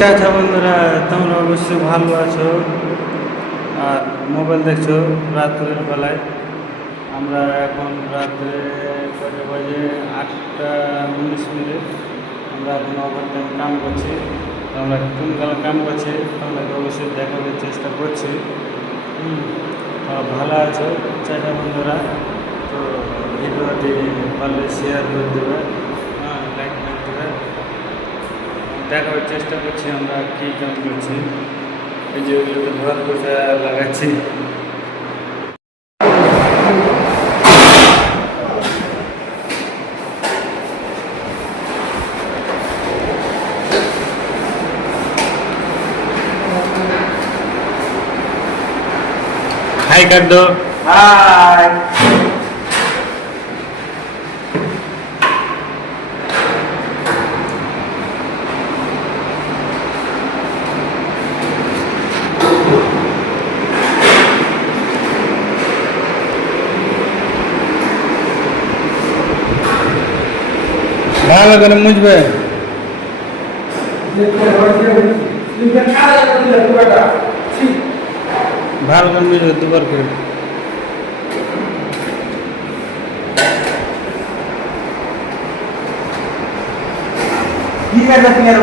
চাচা বন্ধুরা, তোমরা অবশ্যই ভালো আছো আর মোবাইল দেখছো রাত্রের বেলায়। আমরা এখন রাত্রে কটা বাজে 8:19। আমরা এখন ওভারটাইম কাম করছি। আমরা কোন কাল কাম করছি তোমাদেরকে অবশ্যই দেখানোর চেষ্টা করছি। ভালো আছো চাচা বন্ধুরা? তো ভিডিওটি পারলে শেয়ার করে দেবে, লাইক করে দেবে। দেখার চেষ্টা করছি আমরা কী কাম করছি। এই যে ওইগুলোতে ঘর পোষা লাগাচ্ছি। हाय कर दो। हाय। ভালো করে মুছবে। ভালো করে মুছবে দুবার করে। ঠিক আছে তুমি আর